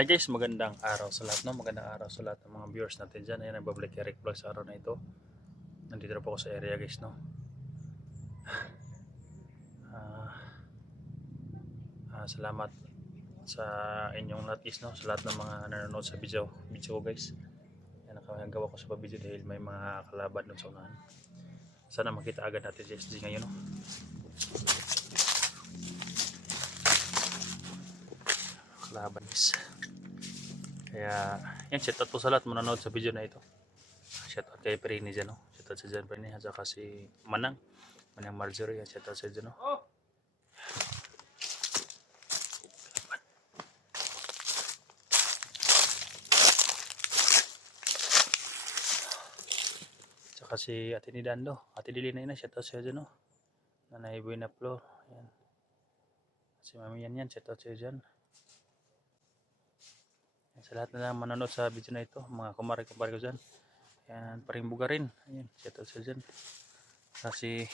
Hi guys, magandang araw sa lahat, no? Magandang araw sa lahat ng mga viewers natin dyan. Ayan, nagbabalik Eric Vlog sa araw na ito. Nandito na po ako sa area guys, no? Salamat sa inyong lahat guys, no? Sa lahat ng mga nanonood sa video ko guys. Yan, nakagawa ko sa video dahil may mga kalaban doon sa unahan. Sana makita agad natin si SG ngayon, no? Kalaban guys. Kaya, yan, shout out po sa lahat manonood sa video na ito. Shout out kay Perini dyan, no? Shout out sa dyan Perini, at saka si Manang Marjorie, yan, shout out sa dyan, no? Saka si Ate Nidando, Ate Dilina na, shout out sa dyan, no? Nanay Buena Flor, yan. Si Mami yan, shout out sa dyan. Sa lahat na lang manonood sa video na ito, mga kumare-kumare ko dyan. Yan, paring bugarin. Ayan, shout out sa dyan. Si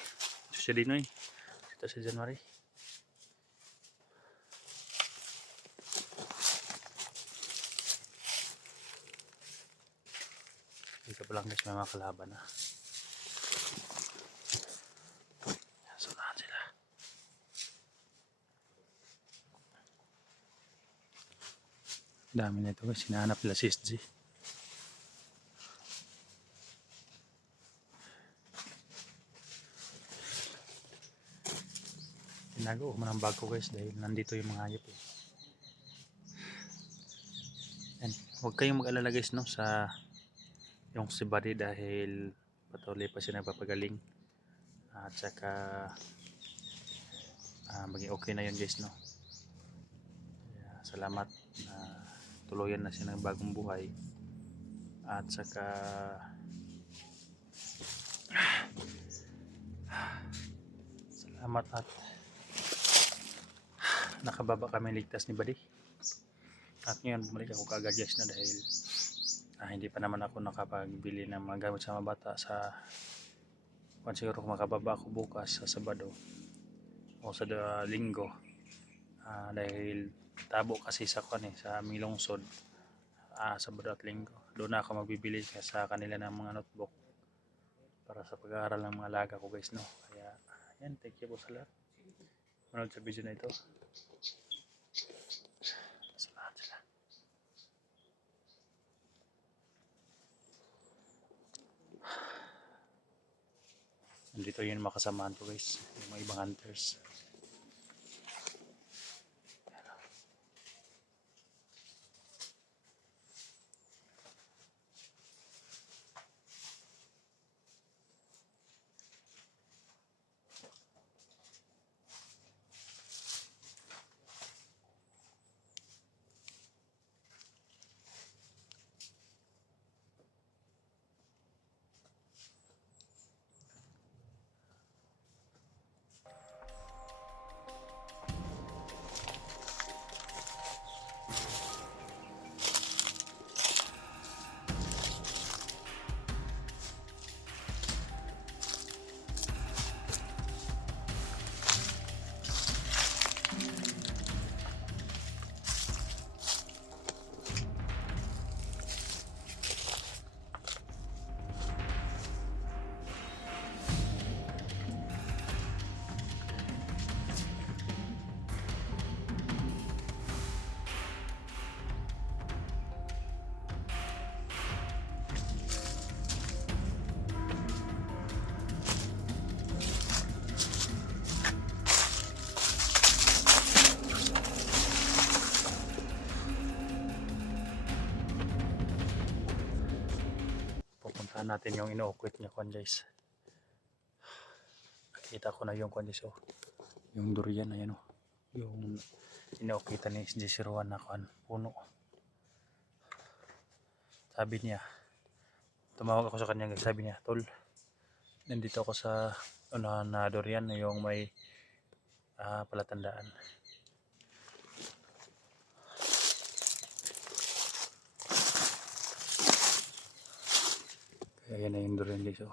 Susilinoy, shout out sa dyan, Mari. Dito pa lang guys, may mga kalaban na. Yan, sunahan sila. Dami na ito guys, hinahanap nila si SG. Tinago ko ng bag ko guys dahil nandito yung mga hayop eh. Yan, huwag kayong mag-alala guys, no, sa yung si Buddy dahil patuloy pa siya nagpapagaling. At saka maging okay na yun guys, no. Kaya, salamat na tuluyan na siya ng bagong buhay. At saka salamat at nakababa kami ligtas ni Buddy. At ngayon bumalik ako kaagad guys, na dahil hindi pa naman ako nakapagbili ng mga gamit sa mga bata sa siguro kung makababa ako bukas sa Sabado o sa Linggo, dahil tabo kasi sa sa aming lungsod, Sabado at Linggo. Doon ako magbibili sa kanila ng mga notebook para sa pag-aaral ng mga alaga ko guys, no. Kaya yan, thank you po sa lahat manood sa video na ito. Salamat sila. Nandito yung makasamahan ko guys, yung mga ibang hunters. Pupuntahan natin yung ino-quit niya kwan guys. Nakita ko na yung kwan guys, oh. Yung durian na yan, oh. Yung ino-quitan ni SG01 na kwan, puno. Sabi niya, tumawag ako sa kanya guys, sabi niya, tol, nandito ako sa unahan na durian, yung may palatandaan. Kaya yan na yung durian guys, oh.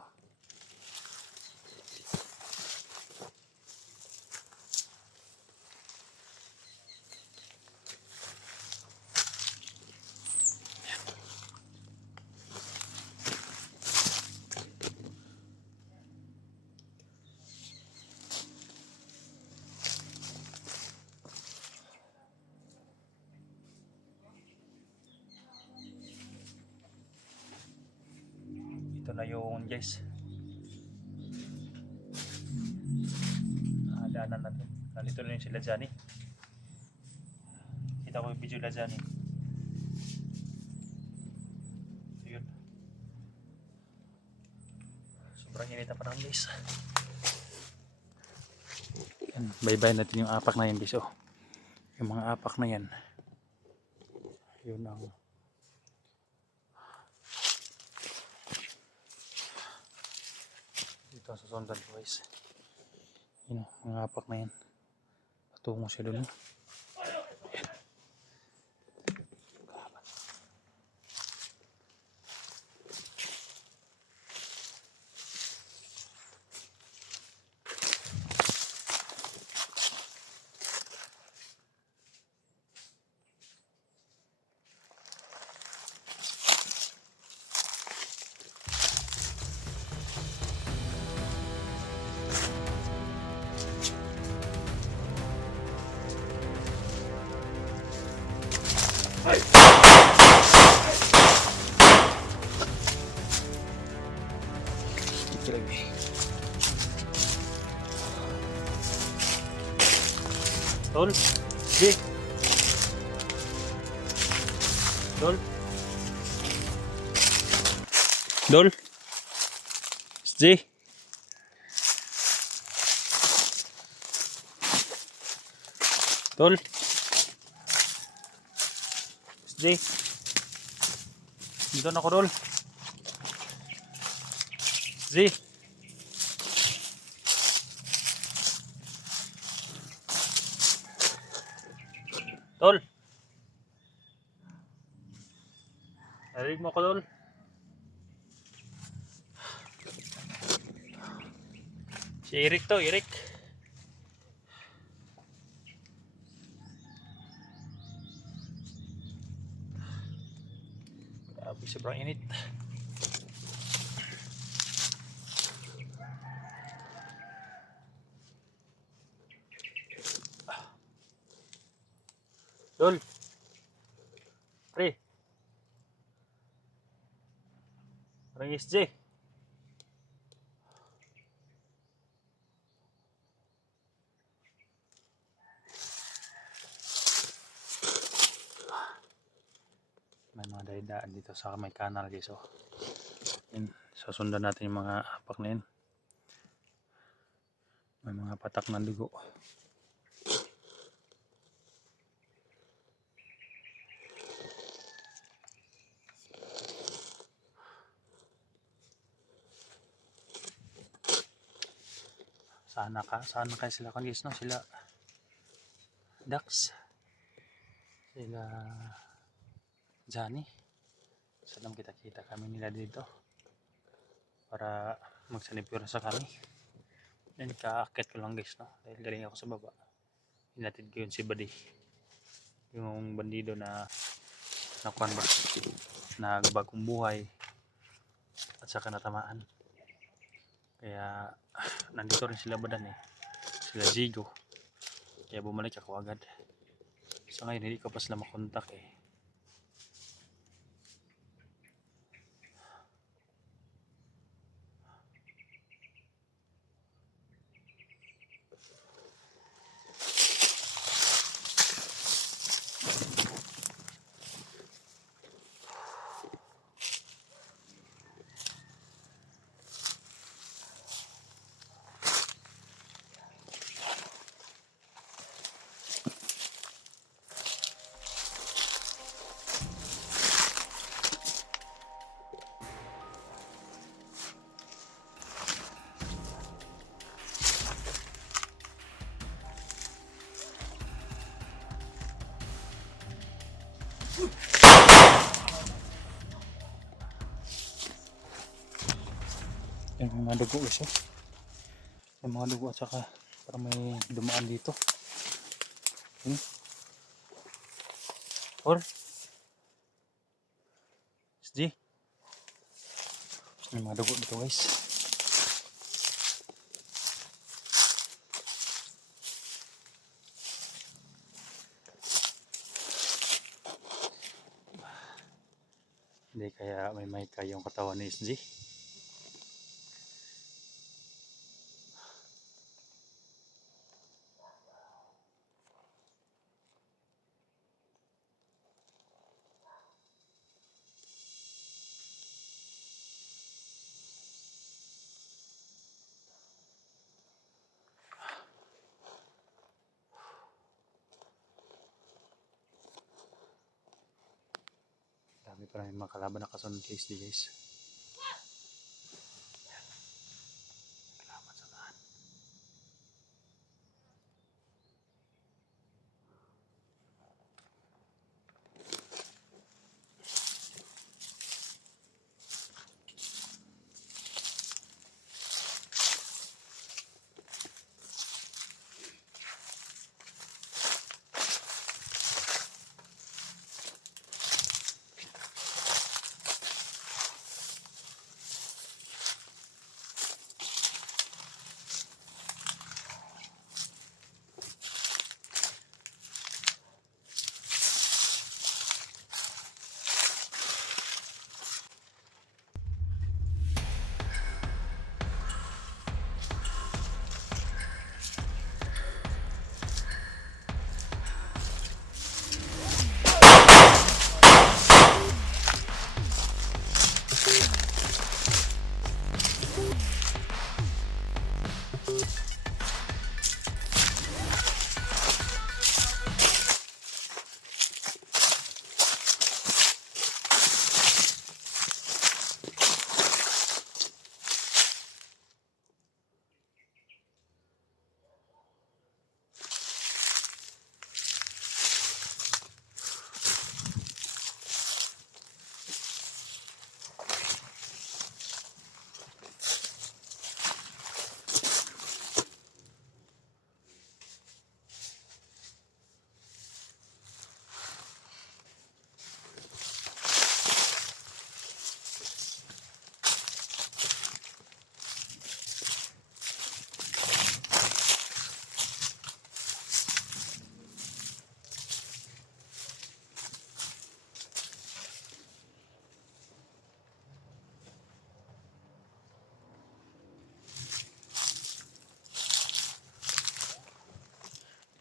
Ito na yung guys. Daanan natin. Nandito na yung sila Johnny. Kita ko yung video na Johnny. So yun. Sobrang init na parang guys. Yan, bye-bye natin yung apak na yan guys. Oh. Yung mga apak na yan. Yun ang dito sa sundan ko guys. Yun ang mga apak na yan. Patungo siya doon. Lagi. Dol, G. Dol. Dol. G. Dol. G. Dito na ako, Dol. Z. Tol. Narinig mo ko, Tol. Si Eric to, Eric. Grabe, sobrang init. Dol. Pre. Parang SJ. May mga daidaan dito sa may kanal guys. So, yun, sasundan natin yung mga apak na yun. May mga patak ng dugo. Sana kaya sila guys, no? Sila Dax, sila Johnny. Sana kita kami nila dito para magsanipura sa kami. Yan, kaakit ko lang guys, no? Dahil galing ako sa baba. Hinatid ko yun si Buddy, yung bandido na nakuan ba, nagbagong buhay at saka natamaan. Kaya nandito rin sila Badan sila Zigo. Kaya bumalik ako agad. So ngayon hindi ko pa sila makontak yung mga dugo guys. Yung mga dugo at saka parang may dumaan dito. Or SG, yung mga dugo dito guys. Hindi kaya may kayong katawan ni SG. pa namin mga kalaban na kasunod kay SD guys. Kalaban sa tahan.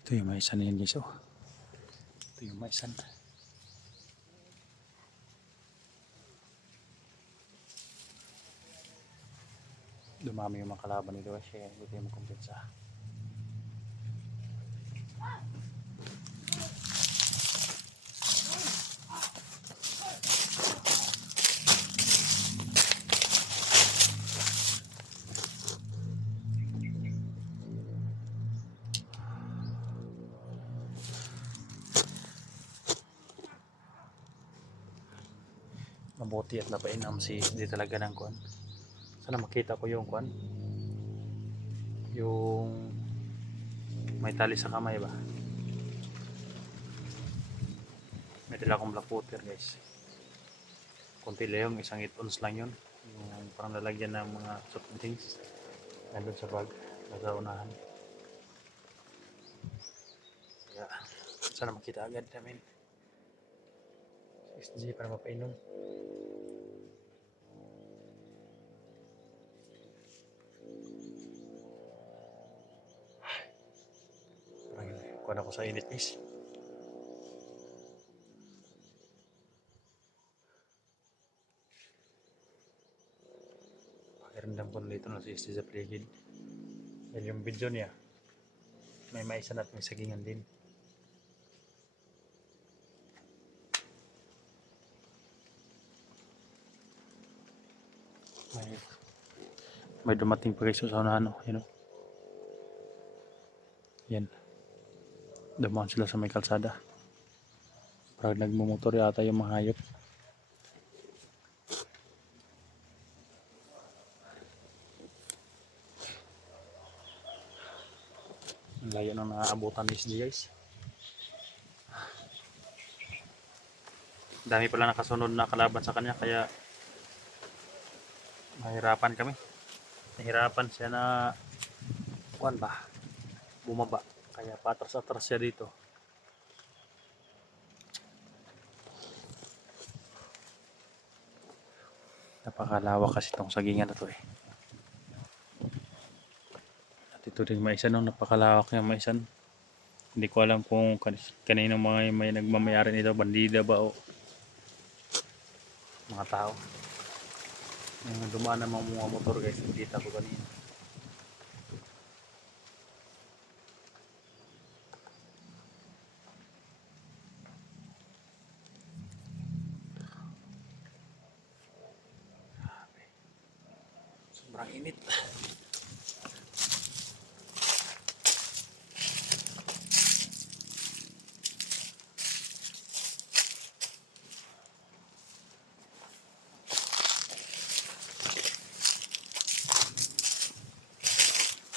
Ito yung maisan na yan guys. Oh. Ito yung maisan. Dumami yung mga kalaban nito guys. Kaya hindi tayo makumpetsa. Mabuti at napainam si di talaga ng kuan. Sana makita ko yung kuan. Yung may tali sa kamay ba? May dala akong black water guys. Kunti lang yung isang 8 ounce lang yun. Yung parang lalagyan ng mga soft drinks. Nandun sa bag. Nasa unahan. Kaya sana makita agad namin. SG para mapainom. Kuha na ko sa init guys. Pakiramdam ko dito na si SG sa paligid. Dahil yung video niya may maisan at may sagingan din. May dumating pa guys sa unahan. Yan o. Yan. Dumaan sila sa may kalsada. Parang nagmumotor yata yung mga hayop. Ang layo nang naaabutan ni SG guys. Dami pala nakasunod na kalaban sa kanya kaya mahirapan kami. Nahirapan siya na kuan ba? Bumaba. Kaya patras-atras siya dito. Napakalawak kasi itong sagingan na to eh. At ito din maisan nung napakalawak yung maisan. Hindi ko alam kung kanino mga may nagmamayari nito, bandida ba o mga tao. Yung dumaan na mga motor guys, nakita ko kanina. Sobrang init.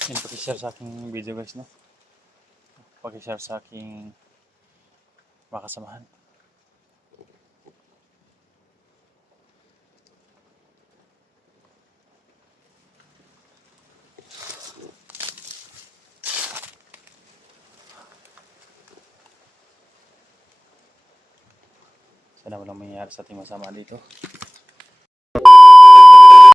Yan, pakishare sa aking video guys, no? Pakishare sa aking makasamahan. Sana walang mangyayari sa ating masama dito.